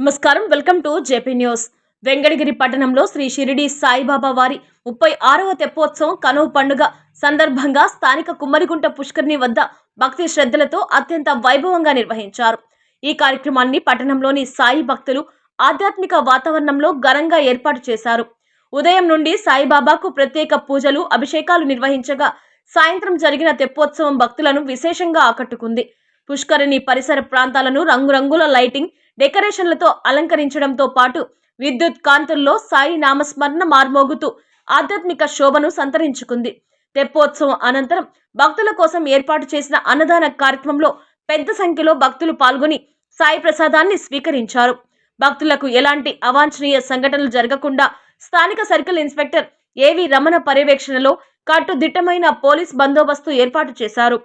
నమస్కారం. Welcome to JP news. Venkatagiri పట్టణంలో శ్రీ షిరిడి సాయిబాబా వారి ముప్పై ఆరవ తెప్పోత్సవం కనువు పండుగ సందర్భంగా స్థానిక కుమ్మరిగుంట పుష్కరిణి వద్ద భక్తి శ్రద్ధలతో అత్యంత వైభవంగా నిర్వహించారు. ఈ కార్యక్రమాన్ని పట్టణంలోని సాయి భక్తులు ఆధ్యాత్మిక వాతావరణంలో ఘనంగా ఏర్పాటు చేశారు. ఉదయం నుండి సాయిబాబాకు ప్రత్యేక పూజలు అభిషేకాలు నిర్వహించగా సాయంత్రం జరిగిన తెప్పోత్సవం భక్తులను విశేషంగా ఆకట్టుకుంది. పుష్కరిణి పరిసర ప్రాంతాలను రంగురంగుల లైటింగ్ డెకరేషన్లతో అలంకరించడంతో పాటు విద్యుత్ కాంతుల్లో సాయి నామస్మరణ మార్మోగుతూ ఆధ్యాత్మిక శోభను సంతరించుకుంది. తెప్పోత్సవం అనంతరం భక్తుల కోసం ఏర్పాటు చేసిన అన్నదాన కార్యక్రమంలో పెద్ద సంఖ్యలో భక్తులు పాల్గొని సాయి ప్రసాదాన్ని స్వీకరించారు. భక్తులకు ఎలాంటి అవాంఛనీయ సంఘటనలు జరగకుండా స్థానిక సర్కిల్ ఇన్స్పెక్టర్ ఏవి రమణ పర్యవేక్షణలో కట్టుదిట్టమైన పోలీస్ బందోబస్తు ఏర్పాటు చేశారు.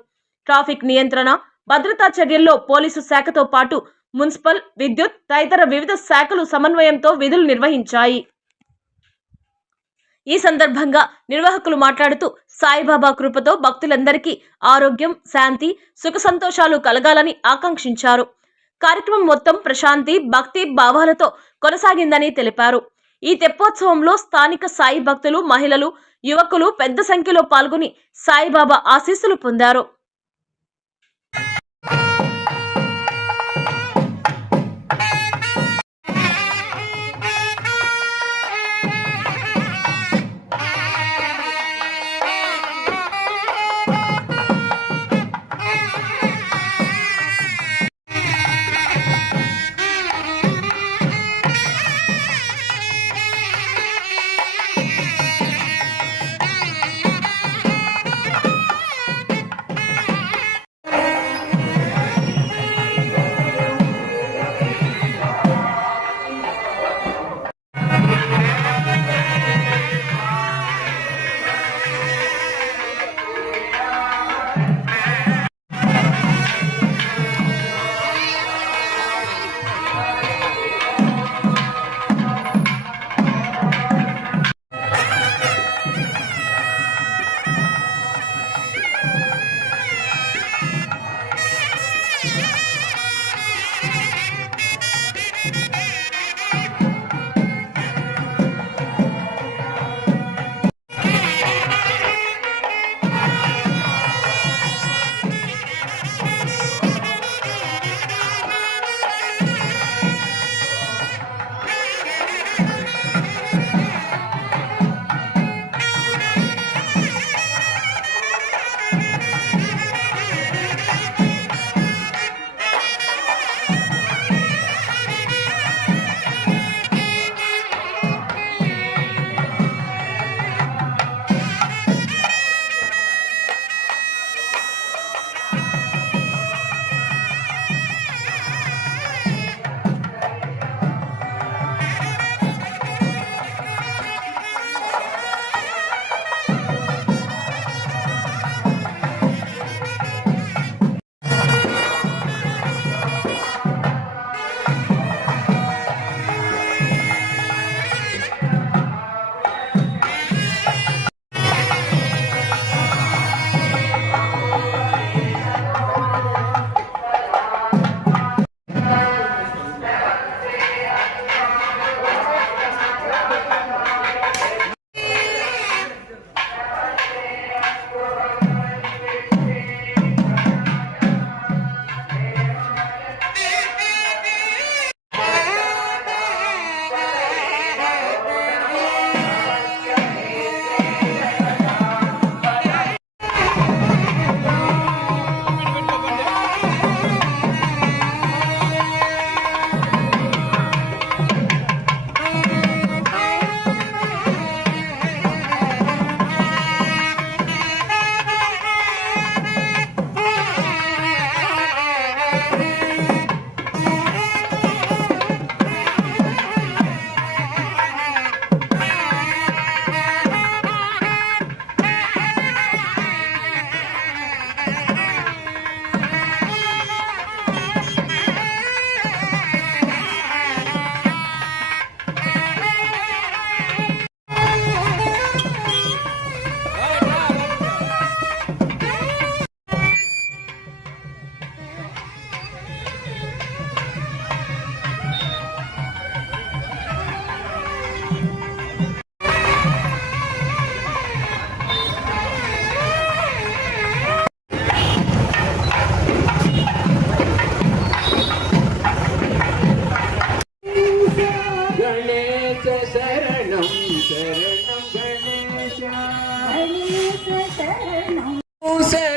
ట్రాఫిక్ నియంత్రణ భద్రతా చర్యల్లో పోలీసు శాఖతో పాటు మున్సిపల్ విద్యుత్ తదితర వివిధ శాఖలు సమన్వయంతో విధులు నిర్వహించాయి. ఈ సందర్భంగా నిర్వాహకులు మాట్లాడుతూ సాయిబాబా కృపతో భక్తులందరికీ ఆరోగ్యం శాంతి సుఖ సంతోషాలు కలగాలని ఆకాంక్షించారు. కార్యక్రమం మొత్తం ప్రశాంతి భక్తి భావాలతో కొనసాగిందని తెలిపారు. ఈ తెప్పోత్సవంలో స్థానిక సాయి భక్తులు మహిళలు యువకులు పెద్ద సంఖ్యలో పాల్గొని సాయిబాబా ఆశీస్సులు పొందారు.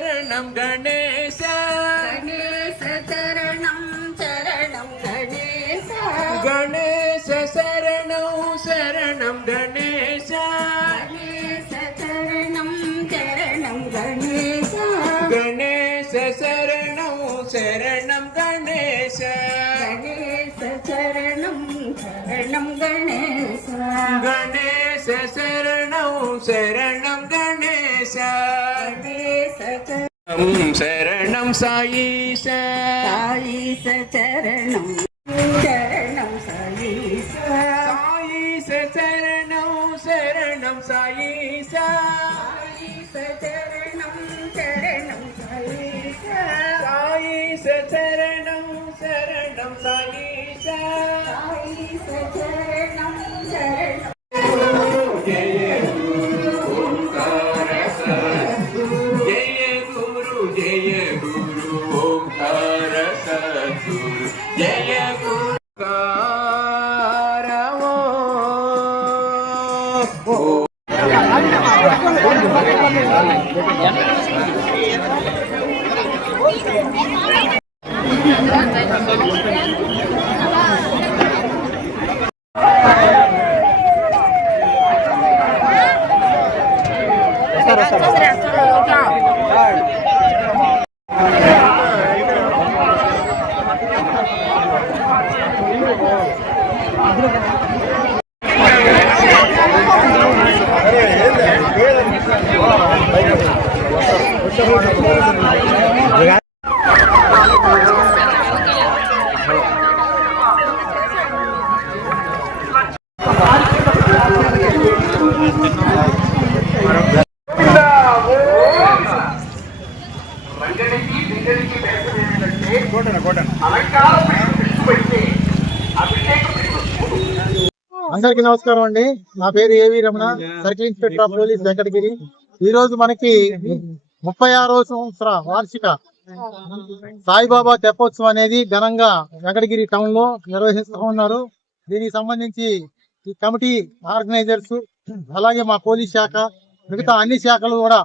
చరణం గణేశ గణేశ చరణం చరణం గణేశ గణేశ శరణం శరణం గణేశ గణేశ చరణం చరణం గణేశ గణేశ శరణం శరణం గణేశ గణేశ చరణం శరణం గణేశ గణేశ శరణం శరణం శరణం సాయిశ సాయిశ చరణం చరణం సాయిశ సాయిశ శరణం శరణం సాయిశ సాయిశ చరణం చరణం సాయిశ సాయిశ శరణం శరణం సాయిశ సాయిశ చరణం చరణం జయ Gracias. అందరికి నమస్కారం అండి. నా పేరు AV Ramana circle inspector of police Venkatagiri. ఈ రోజు మనకి ముప్పై ఆరో సంవత్సర వార్షిక సాయిబాబా తెప్పోత్సవం అనేది ఘనంగా వెంకటగిరి టౌన్లో నిర్వహిస్తూ ఉన్నారు. దీనికి సంబంధించి ఈ కమిటీ ఆర్గనైజర్స్ అలాగే మా పోలీస్ శాఖ మిగతా అన్ని శాఖలు కూడా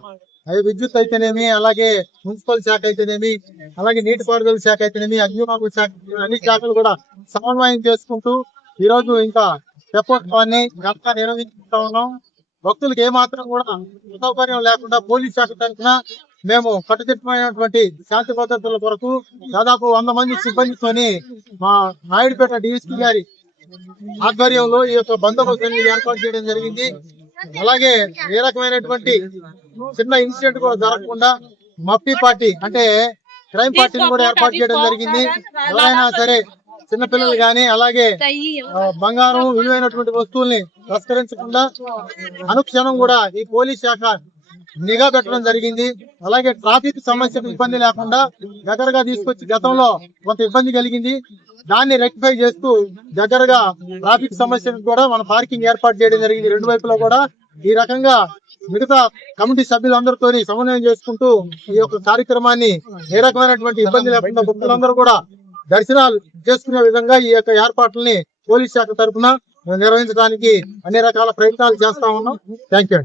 అవి విద్యుత్ అయితేనేమి అలాగే మున్సిపల్ శాఖ అయితేనేమి అలాగే నీటిపారుదల శాఖ అయితేనేమి అగ్నిమాపక శాఖ అన్ని శాఖలు కూడా సమన్వయం చేసుకుంటూ ఈరోజు ఇంకా తెప్పోత్సవాన్ని ఘనంగా నిర్వహించుకుంటా ఉన్నాం. భక్తులకు ఏమాత్రం కూడా అసౌకర్యం లేకుండా పోలీస్ శాఖ తరఫున మేము కట్టుదిట్టమైనటువంటి శాంతి భద్రతల కొరకు దాదాపు వంద మంది సిబ్బందితోని మా నాయుడుపేట డిఎస్పీ గారి ఆధ్వర్యంలో ఈ యొక్క బందోబస్తుని ఏర్పాటు చేయడం జరిగింది. అలాగే ఏ రకమైనటువంటి చిన్న ఇన్సిడెంట్ కూడా జరగకుండా మప్పి పార్టీ అంటే క్రైమ్ పార్టీని కూడా ఏర్పాటు చేయడం జరిగింది. ఎవరైనా సరే చిన్న పిల్లలు గాని అలాగే బంగారం విలువైనటువంటి వస్తువుల్ని తస్కరించకుండా అనుక్షణం కూడా ఈ పోలీస్ శాఖ నిఘా పెట్టడం జరిగింది. అలాగే ట్రాఫిక్ సమస్యకు ఇబ్బంది లేకుండా దగ్గరగా తీసుకొచ్చి గతంలో కొంత ఇబ్బంది కలిగింది. దాన్ని రెక్టిఫై చేస్తూ దగ్గరగా ట్రాఫిక్ సమస్యకు కూడా మన పార్కింగ్ ఏర్పాటు చేయడం జరిగింది. రెండు వైపులో కూడా ఈ రకంగా మిగతా కమిటీ సభ్యులందరితో సమన్వయం చేసుకుంటూ ఈ యొక్క కార్యక్రమాన్ని ఏ రకమైనటువంటి ఇబ్బంది లేకుండా భక్తులందరూ కూడా దర్శనాలు చేసుకునే విధంగా ఈ యొక్క ఏర్పాట్లని పోలీస్ శాఖ తరఫున నిర్వహించడానికి అన్ని రకాల ప్రయత్నాలు చేస్తా ఉన్నాం. Thank you